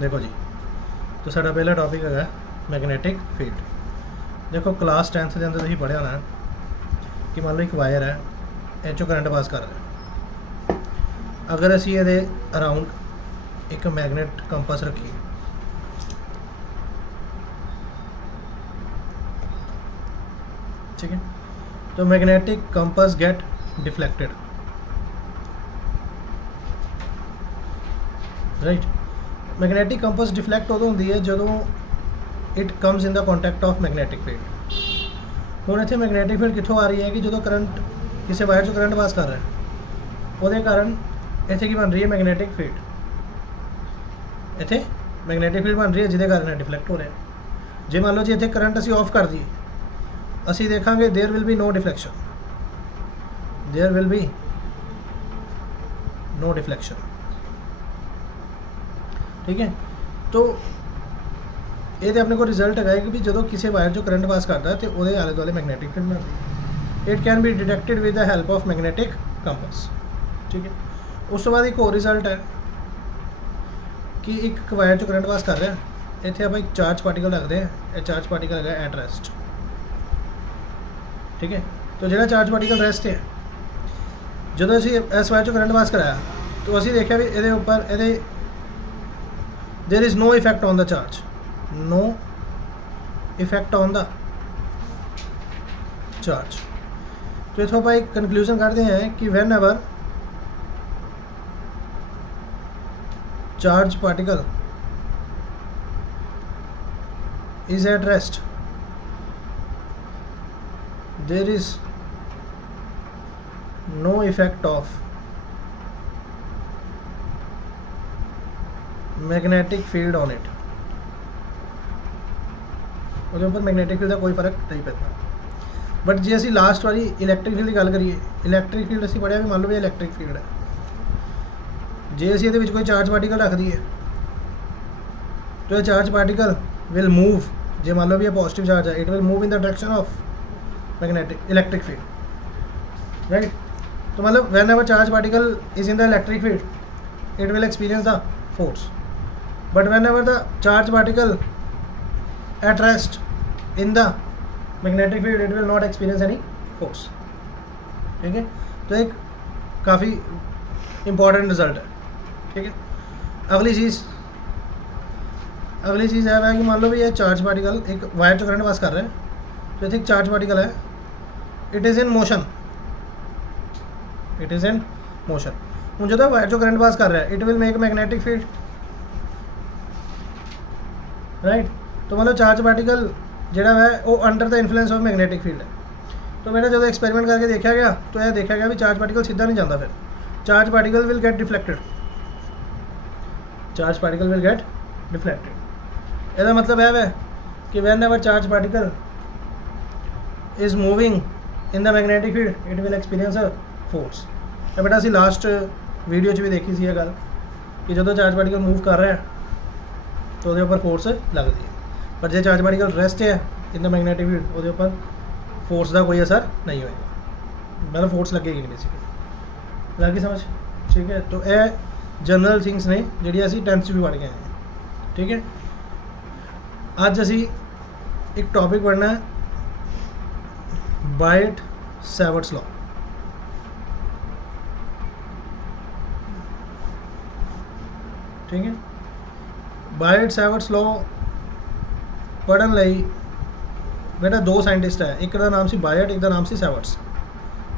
देखो जी, तो साडा पहला टॉपिक है मैगनैटिक फील्ड। देखो क्लास 10th के अंदर तुसीं पढ़िया होना कि मान लो एक वायर है, इह चों करंट पास कर रहा है। अगर असीं इहदे अराउंड एक मैगनेट कंपस रखीए, ठीक है, तो magnetic compass get deflected, right. Magnetic compass deflect उदों होंदी है जदों it comes in the contact of magnetic field. हुण इत्थे मैगनेटिक फील्ड कित्थों आ रही है कि जो करंट किसी वायर चों करंट पास कर रहा है, उहदे कारण इत्थे की बन रही है मैगनेटिक फील्ड। इत्थे मैगनेटिक फील्ड बन रही है जिहदे कारण डिफ्लैक्ट हो रहा है। जे मान लो जी इत्थे करंट असीं ऑफ कर दईए, असीं देखांगे there will be no deflection, there will be no deflection, ठीक है। तो ये अपने को रिजल्ट है कि भी जो किसी वायर जो करंट पास करता है तो वो आले दुआले मैगनेटिक फील्ड बनती है। It can be detected with the help of magnetic compass, ठीक है। उस तो बाद एक और रिजल्ट है कि एक वायर जो करंट पास कर रहा है, इतने आप एक चार्ज पार्टिकल रखते हैं, यह चार्ज पार्टिकल है एट रेस्ट, ठीक है। तो जो चार्ज पार्टिकल रेस्ट है, जो असी इस वायर चो करंट पास कराया तो असी देखा भी ये उपर ये there is no effect on the charge, no effect on the charge. तो इतों आप एक कंक्लूजन करते हैं कि whenever charge particle is at rest, there is no effect of magnetic field on it. ਉਹਦੇ ਉੱਪਰ मैगनेटिक फील्ड का कोई फर्क नहीं पैदा। बट जे असी लास्ट वाली इलैक्ट्रिक फील्ड की गल करिए, इलैक्ट्रिक फील्ड असी पढ़िया भी मान लो भी इलैक्ट्रिक फील्ड है। जे असी ये कोई चार्ज पार्टिकल रख दिए तो यह चार्ज पार्टिकल विल मूव, जे मान लो भी ये पॉजिटिव चार्ज है, it will move in the direction of magnetic electric field, right. तो मतलब van ever charge particle is in the electric field it will experience the force, but when ever the charge particle at rest in the magnetic field it will not experience any force, ठीक है। तो एक काफ़ी important result है, ठीक है। अगली चीज़ है कि मान लो भी ये चार्ज पार्टिकल एक वायर चो करंट पास कर रहे हैं, तो एक चार्ज पार्टिकल है, it is in motion, it is in motion. हूँ जो वायर चो करंट पास कर रहा है it will make magnetic field, right. तो मतलब चार्ज पार्टिकल जोड़ा है वो under the influence of magnetic field है। तो मैंने जो एक्सपेरिमेंट करके देखा गया तो यह देखा गया भी चार्ज पार्टिकल सीधा नहीं जाता, फिर charge particle will get deflected, charge particle will get deflected. इसका मतलब है कि whenever charge particle is moving in the magnetic field it will experience a force. तो बेटा असी लास्ट वीडियो भी देखी सी गल कि जो चार्ज पार्टिकल मूव कर रहा है तो वो फोर्स लगती है, पर जो चार्ज पार्टिकल रेस्ट है इन द मैगनेटिक फील्ड वो ऊपर फोर्स का कोई असर नहीं होएगा, मतलब फोर्स लगेगी नहीं बेसिकली। लगी समझ, ठीक है। तो यह जनरल थिंग्स ने जी असी 10th भी पढ़ के आए हैं, ठीक है। अज असी एक टॉपिक पढ़ना है बायट सैवर्ट्स लॉ, ठीक है। बायट सैवर्ट्स लॉ पढ़न लई बेटा दो साइंटिस्ट है, एक का नाम से बायट, एक का नाम से सैवर्ट्स,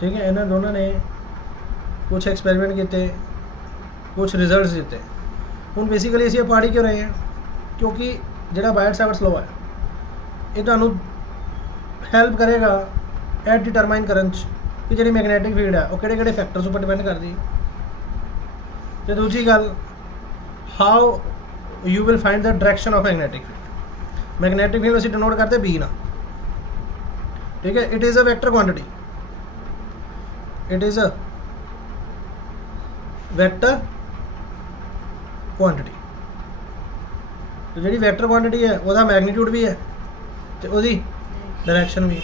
ठीक है। इन्होंने दोनों ने कुछ एक्सपेरिमेंट किए, कुछ रिजल्ट्स दिते। हूँ बेसिकली असीं पढ़ ही क्यों रहे हैं, क्योंकि जो बायट सैवर्ट्स लॉ है ये तुहानूं हैल्प करेगा ए डिटरमाइन करन कि जी मैगनेटिक फील्ड है वो किहड़े फैक्टर्स उपर डिपेंड करती है। तो दूसरी गल how you will find the direction of magnetic field. Magnetic field असीं डिनोट करते बी ना, ठीक है। It is a vector quantity, it is a vector quantity. तो जी वैक्टर क्वांटिटी है वह मैगनीट्यूड भी है तो वो डायरेक्शन भी है,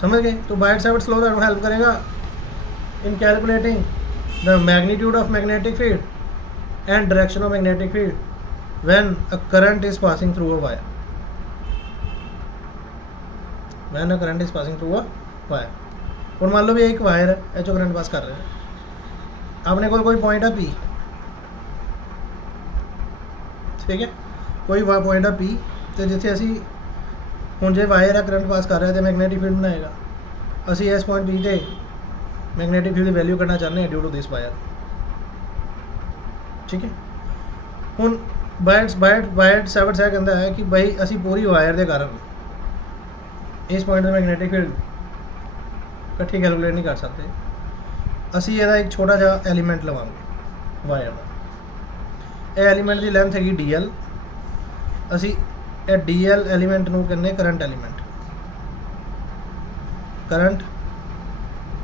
समझ गए। तो बायट सैवर्ट्स लॉ तुहानूं हेल्प करेगा इन calculating the magnitude of magnetic field and direction of magnetic field when a current is passing through a wire, when a current is passing through a wire। ਹੁਣ ਮੰਨ ਲਓ ਵੀ ਇੱਕ ਵਾਇਰ ਹੈ, ਇਹ 'ਚੋਂ ਕਰੰਟ ਪਾਸ ਕਰ ਰਿਹਾ ਹੈ, ਆਪਣੇ ਕੋਲ ਕੋਈ ਪੁਆਇੰਟ ਆ P, ਠੀਕ ਹੈ, ਕੋਈ ਪੁਆਇੰਟ ਆ P, ਤੇ ਜਿੱਥੇ ਅਸੀਂ ਹੁਣ ਜੇ ਵਾਇਰ ਹੈ ਕਰੰਟ ਪਾਸ ਕਰ ਰਿਹਾ ਤੇ ਮੈਗਨੈਟਿਕ ਫੀਲਡ ਬਣਾਏਗਾ। ਅਸੀਂ ਇਸ ਪੁਆਇੰਟ P ਤੇ ਮੈਗਨੈਟਿਕ ਫੀਲਡ ਦੀ ਵੈਲਿਊ ਕੱਢਣਾ ਚਾਹੁੰਦੇ ਹਾਂ ਡਿਊ ਟੂ ਦਿਸ ਵਾਇਰ, ਠੀਕ ਹੈ। ਹੁਣ ਬਾਇਟ ਸੈਵਰਟਸ ਇਹ ਕਹਿੰਦਾ ਹੈ ਕਿ ਬਈ ਅਸੀਂ ਪੂਰੀ ਵਾਇਰ ਦੇ ਕਾਰਨ ਇਸ ਪੁਆਇੰਟ ਤੇ ਮੈਗਨੈਟਿਕ ਫੀਲਡ ਇਕੱਠੀ ਕੈਲਕੂਲੇਟ ਨਹੀਂ ਕਰ ਸਕਦੇ, ਅਸੀਂ ਇਹਦਾ ਇੱਕ ਛੋਟਾ ਜਿਹਾ ਐਲੀਮੈਂਟ ਲਵਾਂਗੇ ਵਾਇਰ ਦਾ। ਇਹ ਐਲੀਮੈਂਟ ਦੀ ਲੈਂਥ ਹੈਗੀ DL, ਅਸੀਂ ਇਹ DL ਐਲੀਮੈਂਟ ਨੂੰ ਕਹਿੰਦੇ current element, current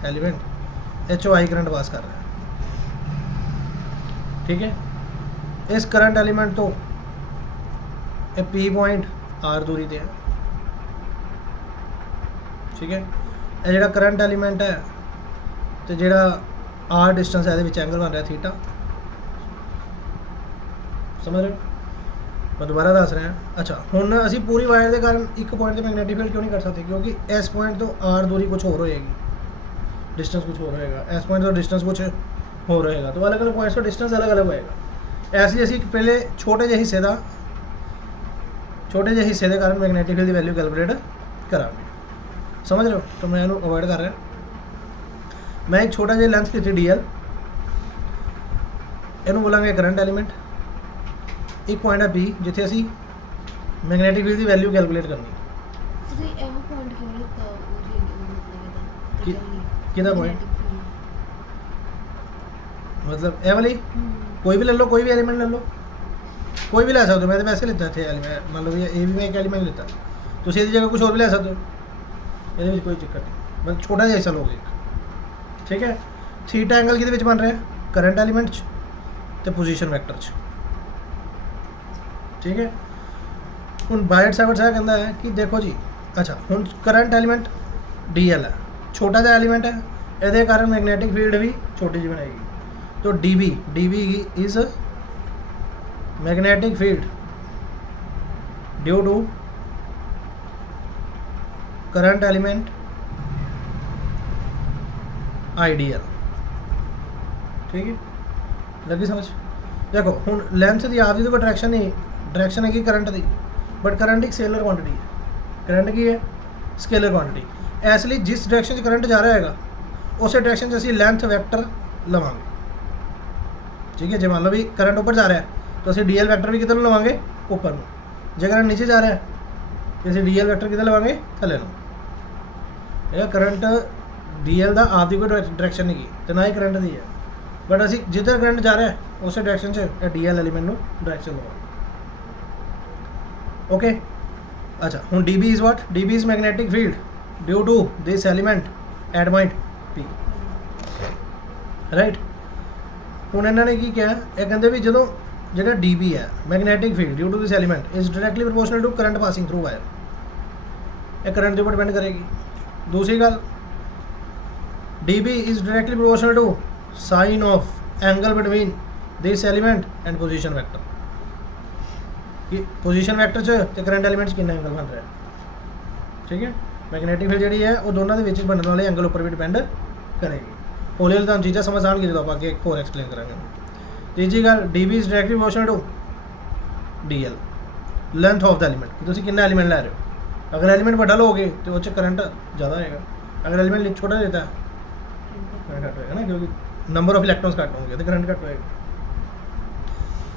element HOI current pass ਕਰ ਰਿਹਾ, ਠੀਕ ਹੈ। ਇਸ ਕਰੰਟ ਐਲੀਮੈਂਟ ਤੋਂ ਇਹ P ਪੁਆਇੰਟ R ਦੂਰੀ ਤੇ ਹੈ, ਠੀਕ ਹੈ। ਇਹ ਜਿਹੜਾ ਕਰੰਟ ਐਲੀਮੈਂਟ ਹੈ ਤੇ ਜਿਹੜਾ R ਡਿਸਟੈਂਸ ਹੈ, ਇਹਦੇ ਵਿੱਚ ਐਂਗਲ ਬਣ ਰਿਹਾ ਥੀਟਾ, ਸਮਝ ਰਹੇ ਹੋ? मैं दोबारा दस रहा। अच्छा हुण असी पूरी वायर के कारण एक पॉइंट से मैगनेटिक फील्ड क्यों नहीं कर सकते, क्योंकि इस पॉइंट तो आर दूरी कुछ और होएगी, डिस्टेंस कुछ और होएगा, इस पॉइंट तो डिस्टेंस कुछ हो रहेगा, तो अलग अलग पॉइंट्स का डिस्टेंस अलग अलग होएगा। ऐसे असी पहले छोटे जे हिस्से के कारण मैगनेटिक फील्ड की वैल्यू कैलकुलेट करांगे, समझ रहे हो? तो मैं इन्हू अवॉइड कर रहा। मैं एक छोटा जिहा लेंथ लीती DL, इन्हू बोलांगे करंट एलीमेंट। एक पॉइंट है P जिथे असी मैगनेटिक फील्ड की वैल्यू कैलकुलेट करनी। ਤੁਸੀਂ ਇਹ ਪੁਆਇੰਟ ਕਿਉਂ ਲਿੱਤਾ ਉਹਦੀ ਮਤਲਬ ਇਹਦਾ किहदा पॉइंट मतलब ए वाली कोई भी ले लो, कोई भी एलिमेंट ले लो, कोई भी ले सकते हो। मैं तो वैसे लेता थे एलिमेंट, मान लो ये भी मैं एक एलिमेंट लेता, तो इसकी जगह कुछ और भी ले सकते हो, ये कोई दिक्कत नहीं, मतलब छोटा जिहा हिस्सा लोगे, ठीक है। थीटा एंगल किहदे विच बन रहा है, करंट एलिमेंट च ते पोजीशन वैक्टर च, ठीक है। हुण बायट सैवर्ट्स यह कहता है कि देखो जी, अच्छा हुण करंट एलिमेंट DL है, छोटा जिहा एलिमेंट है, ਇਹਦੇ कारण मैगनेटिक फील्ड भी छोटी जी बनाएगी, तो DB is magnetic field due to current element IDL, ठीक है, लगी समझ? देखो हुण लेंथ की आपकी तो कोई डायरेक्शन नहीं, डायरेक्शन है कि करंट की, बट करंट एक स्केलर क्वांटिटी है, करंट की है स्केलर क्वांटिटी, इसलिए जिस डायरेक्शन से करंट जा रहा है उस डायरेक्शन से असी लेंथ वैक्टर लवांगे, ठीक है। जो मान लो भी करंट ऊपर जा रहा है तो असी DL वैक्टर भी कितने लवांगे, ऊपर में। जो करंट नीचे जा रहा है तो असी DL वैक्टर कितने लवांगे, थले नो। यह करंट DL का आपकी कोई डायरेक्शन नहीं की, तो ना ही करंट दी है, बट असी जिधर करंट जा रहा है उस डायरेक्शन से DL एलीमेंट में डायरेक्शन लवांगे, ओके। अच्छा हुण DB is what, DB is magnetic field due to this element at point P, right. हुण इन्होंने की किया, ये कहते भी जो ਜਿਹੜਾ DB है magnetic field due to this element is directly proportional to current passing through wire, ये करंट के ऊपर डिपेंड करेगी। दूसरी गल DB is directly proportional to sine of angle between this element and position vector, कि position vector च current element कितना angle बन रहा है, ठीक है। मैगनेटिक फील्ड जी है वो दोनों के बनने वाले एंगल उपर भी डिपेंड करेगी। हौली हौली तुहानूं चीज़ां समझ आउणगियां जो आप अगे एक होर एक्सप्लेन करांगे। तीजी गल DB is directly proportional to DL, length of the element, कि तुसीं कितना एलीमेंट लै रहे हो। अगर एलीमेंट बड़ा लोगे तो उस करंट ज़्यादा होएगा, अगर एलीमेंट छोटा देता है करंट घट होएगा ना, क्योंकि नंबर ऑफ इलेक्ट्रॉन्स घट होंगे तो करंट घट होएगा।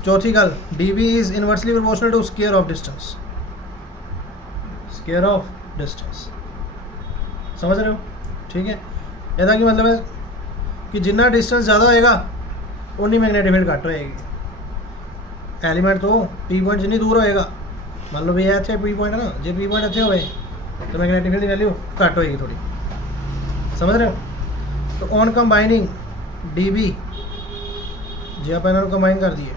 चौथी गल DB is inversely proportional to square of distance, square of distance, समझ रहे हो, ठीक है। ਇਹਦਾ ਕੀ मतलब है कि जिन्ना डिस्टेंस ज़्यादा होएगा उन्नी मैगनेटिक फील्ड घट होएगी। एलीमेंट तो P पॉइंट जिन्नी दूर होएगा, मान लो भी ये इतने P पॉइंट है ना, जो P पॉइंट इतने होए तो मैगनेटिक फील्ड की वैल्यू घट होएगी थोड़ी, समझ रहे हो। तो ऑन कंबाइनिंग DB जो आप इन्होंने कंबाइन कर दिए,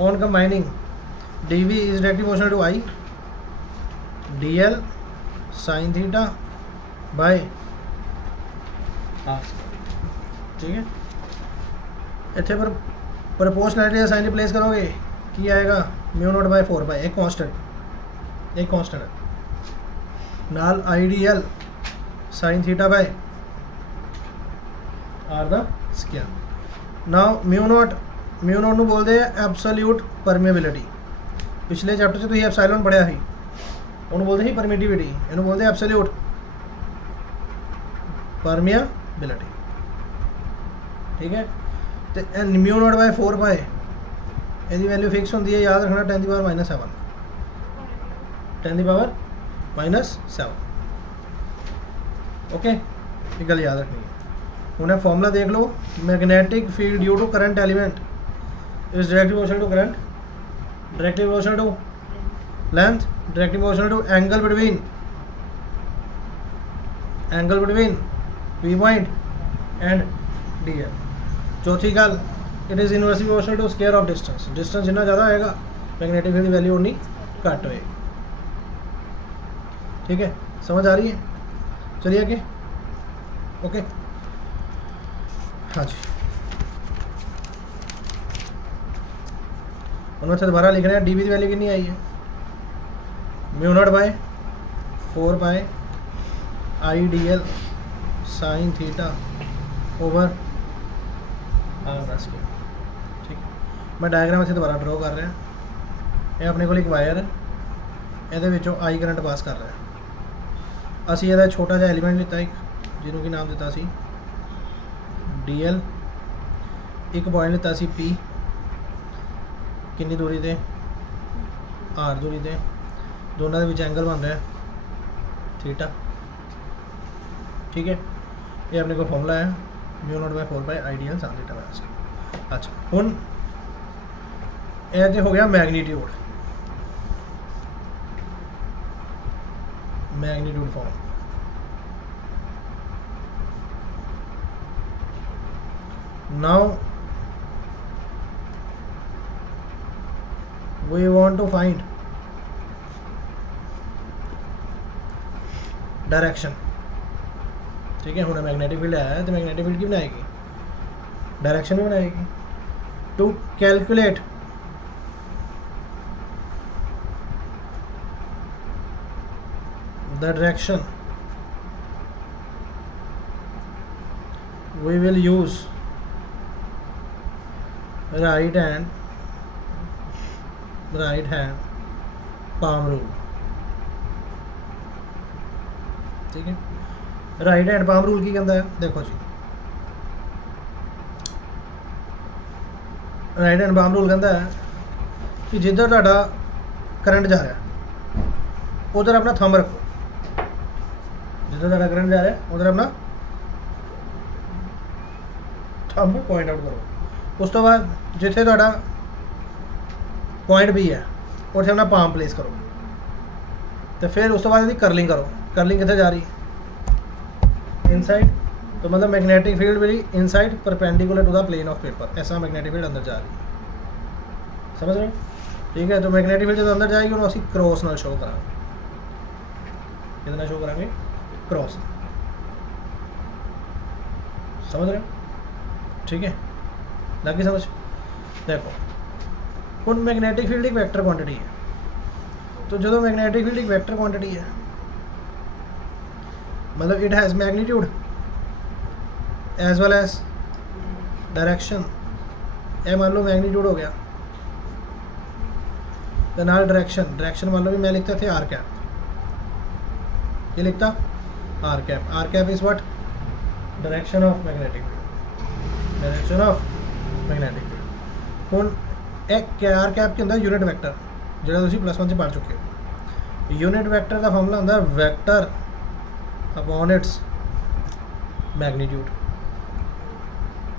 on combining DB is directly proportional to I DL sine theta by R, ठीक है। इतने पर प्रोपोर्शनैलिटी का साइन रिप्लेस करोगे कि आएगा म्यू नॉट बाय 4 पाई, एक कांस्टेंट है नाल I DL sine theta by R the square. Now mu naught ਨੂੰ ਬੋਲਦੇ ਆ ਐਬਸੋਲਿਊਟ ਪਰਮੇਬਿਲਿਟੀ। ਪਿਛਲੇ ਚੈਪਟਰ 'ਚ ਤੁਸੀਂ ਐਪਸਾਈਲਨ ਪੜ੍ਹਿਆ ਸੀ, ਉਹਨੂੰ ਬੋਲਦੇ ਸੀ ਪਰਮਿਟਿਵਿਟੀ, ਇਹਨੂੰ ਬੋਲਦੇ ਐਬਸੋਲਿਊਟ ਪਰਮੇਬਿਲਿਟੀ। ਠੀਕ ਹੈ, ਤੇ ਮਿਊ ਨੋਟ ਬਾਈ 4 ਪਾਏ ਇਹਦੀ ਵੈਲਿਊ ਫਿਕਸ ਹੁੰਦੀ ਹੈ, ਯਾਦ ਰੱਖਣਾ 10 ਦੀ ਪਾਵਰ -7, 10 ਦੀ ਪਾਵਰ -7। ਓਕੇ, ਇਹ ਗੱਲ ਯਾਦ ਰੱਖਣੀ ਹੈ। ਹੁਣ ਇਹ ਫਾਰਮੂਲਾ ਦੇਖ ਲਓ, magnetic field due to current element is directly proportional to current, directly proportional to length, directly proportional to angle between P point and dl। चौथी गल, it is inversely proportional to square of distance। distance जितना ज़्यादा होएगा magnetic field की value उतनी घट होएगी। ठीक है, समझ आ रही है? चलिए आगे। ओके, हाँ जी, उन्होंने दोबारा लिख रहे हैं डी बी की वैल्यू कितनी आई है, mu naught by 4 pi I D L sine theta over R the square. ठीक है, मैं डायग्राम इतने दोबारा ड्रॉ कर रहा। ये अपने को एक वायर है, ये आई करंट पास कर रहा है। असी ये छोटा जिहा एलीमेंट लिता एक, जिन्हों की नाम दिता सी डी एल, एक पॉइंट लिता सी पी, कितनी दूरी ते आर दूरी ते, दोनों के एंगल बन रहा है थीटा। ठीक है, ये अपने को फॉर्मूला है mu naught by 4 pi I DL sine theta by square. अच्छा, हुन ये हो गया magnitude form. Now we want to find direction. ठीक है, हूँ मैग्नेटिक फील्ड है तो मैग्नेटिक फील्ड की बनाएगी, डायरेक्शन भी बनाएगी। To calculate the direction we will use right hand palm rule। ठीक है, राइट हैंड पाम रूल की कहता है, देखो जी राइट हैंड पाम रूल कहता है कि जिधर तुहाडा करंट जा रहा उधर अपना थंब रखो, जिधर तुहाडा करंट जा रहा उधर अपना थंब पॉइंट आउट करो। उस तो बाद जिथे तुहाडा पॉइंट भी है उत्थे अपना पाम प्लेस करो, तो फिर उस तो बाद इसकी करलिंग करो। करलिंग कितने जा रही, इनसाइड, तो मतलब मैग्नेटिक फील्ड मेरी inside perpendicular to the plane of paper, ऐसा मैग्नेटिक फील्ड अंदर जा रही है। समझ रहे हो? ठीक है, तो मैग्नेटिक फील्ड जो अंदर जाएगी उन्होंने असी क्रॉस नाल शो करा, कितना शो करा, क्रॉस। समझ रहे हो? ठीक है, लगी समझ? देखो हुण मैग्नेटिक फील्ड एक वैक्टर क्वांटिटी है, तो जो मैग्नेटिक फील्ड एक वैक्टर क्वांटिटी है मतलब it has magnitude as well as direction. ये मान लो मैग्नीट्यूड हो गया, तो नाल डायरेक्शन मान लो भी मैं लिखता थे आर कैप, ये लिखता R cap is what, direction of magnetic field, direction of magnetic field. हुण एक आर कैप के अंदर यूनिट वैक्टर जो +1 से पढ़ चुके हो। यूनिट वैक्टर का फॉर्मूला होंदा vector upon its magnitude,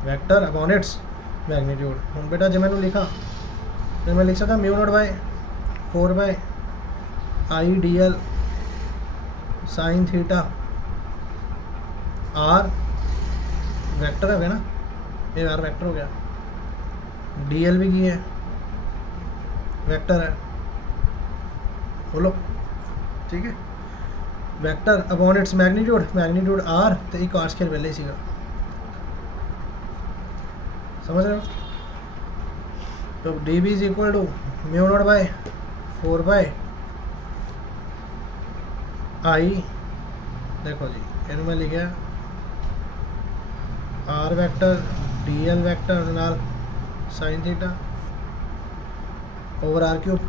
vector upon its magnitude. हुण बेटा जो मैंने लिखा तो मैं लिख सकता mu naught by 4 by I D L sine theta R vector है ना, ये आर वैक्टर हो गया, डी एल भी की है वैक्टर है, बोलो ठीक है। Vector upon its magnitude R, तो एक आर स्केयर पहले ही सीगा, समझ रहे हो? तो D B is equal to mu naught by 4 by I, देखो जी ਇਹਨੂੰ मैं लिखा R vector D L vector ਦੇ ਨਾਲ sine theta over R cube.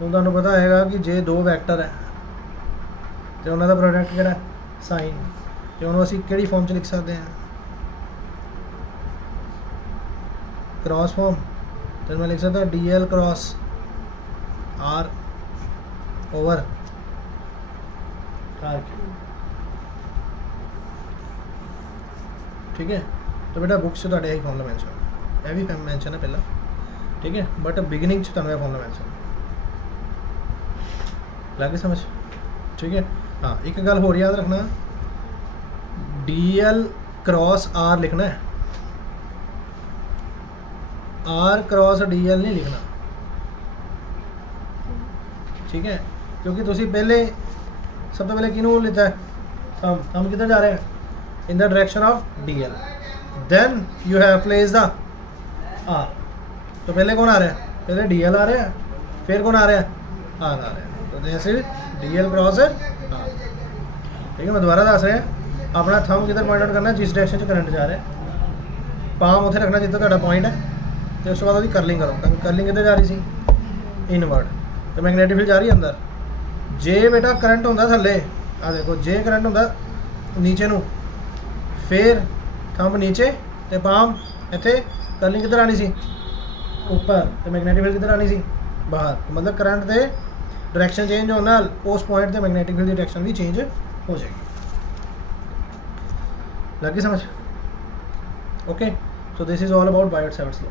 ਹੁਣ ਤੁਹਾਨੂੰ ਪਤਾ ਹੈਗਾ ਕਿ ਜੇ ਦੋ ਵੈਕਟਰ ਹੈ ਤੇ ਉਹਨਾਂ ਦਾ ਪ੍ਰੋਡਕਟ ਕਿਹੜਾ ਸਾਈਨ, ਤੇ ਉਹਨੂੰ ਅਸੀਂ ਕਿਹੜੀ ਫਾਰਮ 'ਚ ਲਿਖ ਸਕਦੇ ਹਾਂ, क्रॉस फॉर्म। तो मैं लिख सकता D L cross R over R cube, ठीक है। तो बेटा बुक्स से यही फॉर्मूला मैंशन है भी मैंशन है पहला, ठीक है, बट बिगिनिंग से तुम्हें फॉर्मूला मैंशन लगे समझ, ठीक है। हाँ एक गल होर याद रखना, डी एल क्रॉस आर लिखना है, आर क्रॉस डी एल नहीं लिखना, ठीक है, क्योंकि तुसी पहले सब तो पहले किनू लेता है हम किधर जा रहे हैं, in the direction of D L, then you have place the R. तो पहले कौन आ रहा है, पहले डी एल आ रहा है, फिर कौन आ रहा है, आर आ रहा है, तो जैसे डी एल क्रॉस है आर, ठीक है। मैं दोबारा दस रहा अपना थंब किधर पॉइंट आउट करना, जिस डायरेक्शन से करंट जा रहा है, पाम उत्थे रखना जितना ਤੁਹਾਡਾ पॉइंट है, तो उस बाद करलिंग करो, करलिंग किधर जा रही सी इनवर्ड, तो मैगनेटिक फील्ड जा रही है अंदर। जे बेटा करंट होंदा थल्ले, आ देखो जे करंट होंदा नीचे नू, फिर थंब नीचे ते पाम इत्थे, करलिंग किधर आनी सी ऊपर, तो मैगनेटिक फील्ड किधर आनी सी बाहर, तो मतलब करंट दे डायरेक्शन चेंज होने नाल उस पॉइंट ते मैगनेटिक फील्ड दी डायरेक्शन भी चेंज हो जाएगी। लगी समझ? Okay, so this is all about Biot Savart's law.